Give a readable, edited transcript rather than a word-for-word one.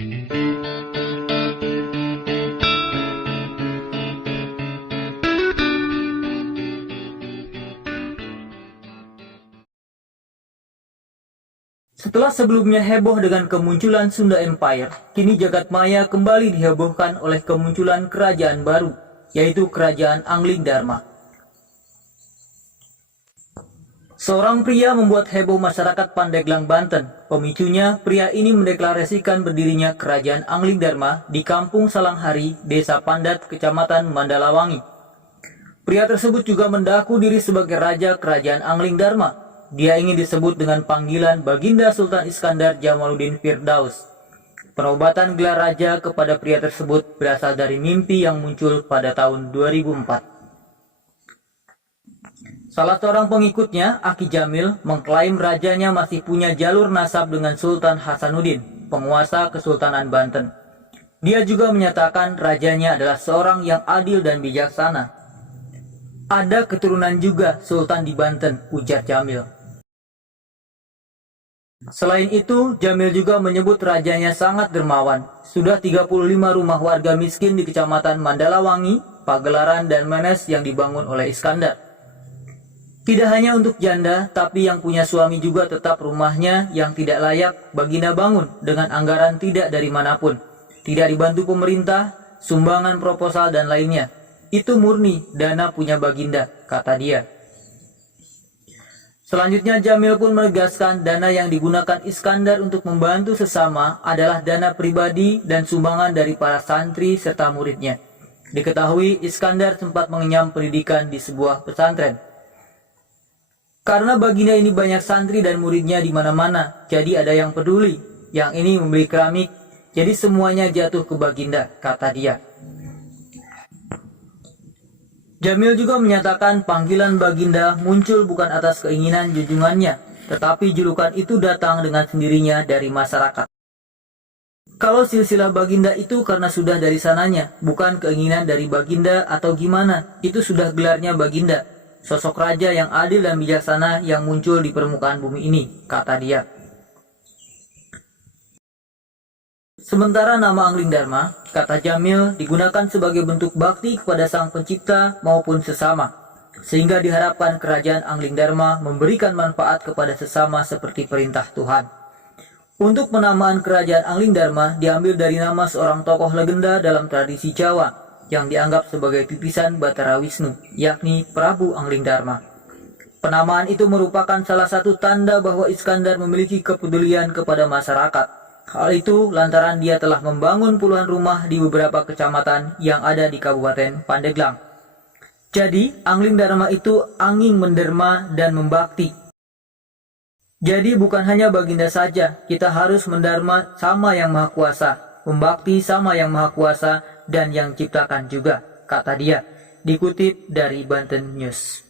Setelah sebelumnya heboh dengan kemunculan Sunda Empire, kini jagat maya kembali dihebohkan oleh kemunculan kerajaan baru, yaitu Kerajaan Anglingdarma. Seorang pria membuat heboh masyarakat Pandeglang, Banten. Pemicunya, pria ini mendeklarasikan berdirinya Kerajaan Anglingdarma di Kampung Salanghari, Desa Pandat, Kecamatan Mandalawangi. Pria tersebut juga mendaku diri sebagai Raja Kerajaan Anglingdarma. Dia ingin disebut dengan panggilan Baginda Sultan Iskandar Jamaluddin Firdaus. Penobatan gelar raja kepada pria tersebut berasal dari mimpi yang muncul pada tahun 2004. Salah seorang pengikutnya, Aki Jamil, mengklaim rajanya masih punya jalur nasab dengan Sultan Hasanuddin, penguasa Kesultanan Banten. Dia juga menyatakan rajanya adalah seorang yang adil dan bijaksana. Ada keturunan juga Sultan di Banten, ujar Jamil. Selain itu, Jamil juga menyebut rajanya sangat dermawan. Sudah 35 rumah warga miskin di Kecamatan Mandalawangi, Pagelaran, dan Menes yang dibangun oleh Iskandar. Tidak hanya untuk janda, tapi yang punya suami juga tetap rumahnya yang tidak layak Baginda bangun dengan anggaran tidak dari manapun. Tidak dibantu pemerintah, sumbangan proposal, dan lainnya. Itu murni dana punya Baginda, kata dia. Selanjutnya Jamil pun menegaskan dana yang digunakan Iskandar untuk membantu sesama adalah dana pribadi dan sumbangan dari para santri serta muridnya. Diketahui Iskandar sempat mengenyam pendidikan di sebuah pesantren. Karena Baginda ini banyak santri dan muridnya di mana-mana, jadi ada yang peduli. Yang ini membeli keramik, jadi semuanya jatuh ke Baginda, kata dia. Jamil juga menyatakan panggilan Baginda muncul bukan atas keinginan junjungannya, tetapi julukan itu datang dengan sendirinya dari masyarakat. Kalau silsilah Baginda itu karena sudah dari sananya, bukan keinginan dari Baginda atau gimana, itu sudah gelarnya Baginda, sosok raja yang adil dan bijaksana yang muncul di permukaan bumi ini, kata dia. Sementara nama Anglingdarma, kata Jamil, digunakan sebagai bentuk bakti kepada Sang Pencipta maupun sesama, sehingga diharapkan kerajaan Anglingdarma memberikan manfaat kepada sesama seperti perintah Tuhan. Untuk penamaan kerajaan Anglingdarma diambil dari nama seorang tokoh legenda dalam tradisi Jawa yang dianggap sebagai titisan Batara Wisnu, yakni Prabu Anglingdarma. Penamaan itu merupakan salah satu tanda bahwa Iskandar memiliki kepedulian kepada masyarakat. Hal itu lantaran dia telah membangun puluhan rumah di beberapa kecamatan yang ada di Kabupaten Pandeglang. Jadi, Anglingdarma itu angin menderma dan membakti. Jadi bukan hanya Baginda saja, kita harus mendarma sama Yang Maha Kuasa, membakti sama Yang Maha Kuasa dan yang ciptakan juga, kata dia. Dikutip dari Banten News.